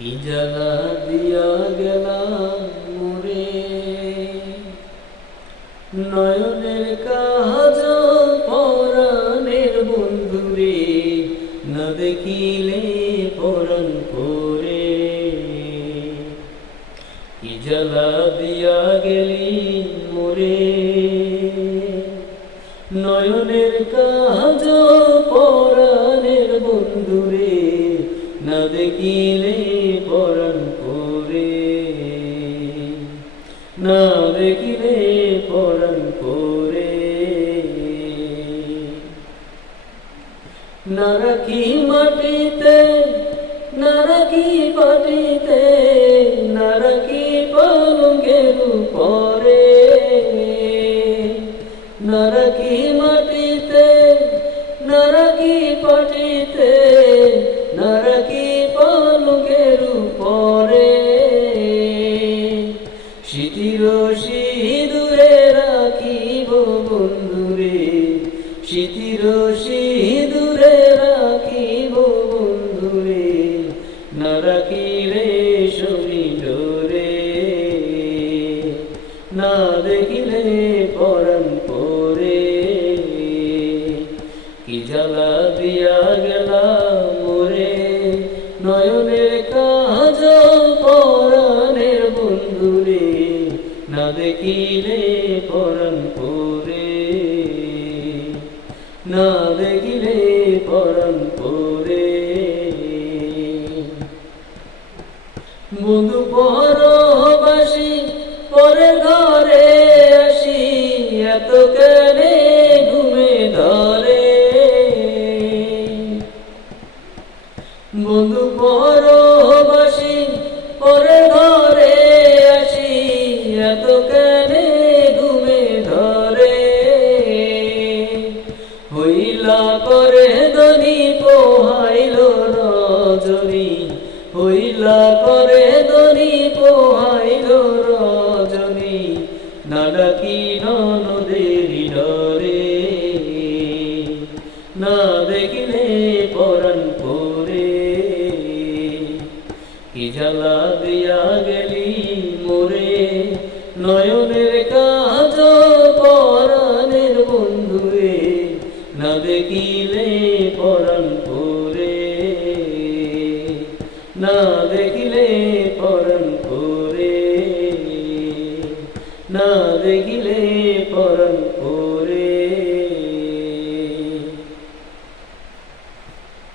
কি জ্বালা দিয়া গেলাম মোরে, নয়নের কাজল পরাণের বন্ধুরে, না দেখিলে পরাণ পরে। কি জ্বালা দিয়া গেলি মোরে, নয়নের কাজল পরাণের বন্ধুরে, না দেখিলে পরাণ পরে, না দেখিলে পরাণ পরে। না রাখি মাটিতে, না রাখি পাটিতে, না রাখি পালঙ্কের উপরে, না রাখি মাটিতে, না রাখি পাটিতে, না রাখি পালঙ্কের উপরে। স্মৃতির সিঁদুরে রাখিব বন্ধুরে, স্মৃতির সিঁদুরে রাখিব বন্ধুরে, না রাখিলে শনি ডোরে, না দেখিলে পরাণ পরে। কি জ্বালা দিয়া গেলাম মোরে, নয়নের কাজল পরাণের বন্ধুরে, না দেখিলে পরাণ পরে, না দেখিলে পরাণ পরে। বন্ধু পরবাসী পরে ঘরে আসি, এত কেনে ঘুমে ধরে। বন্ধু পরবাসী পরে ঘরে আসি, এত কেনে ঘুমে ধরে। হইলা করে ধনী পোহাইল রজনী, হইলা করে ধনী পোহাইল রজনী, না ডাকি ননদের ডরে, না দেখিলে পরাণ পরে। কি জ্বালা দিয়া গেলি মোরে, নয়নের কাজল পরাণের বন্ধুরে, না দেখিলে পরাণ পরে, না দেখি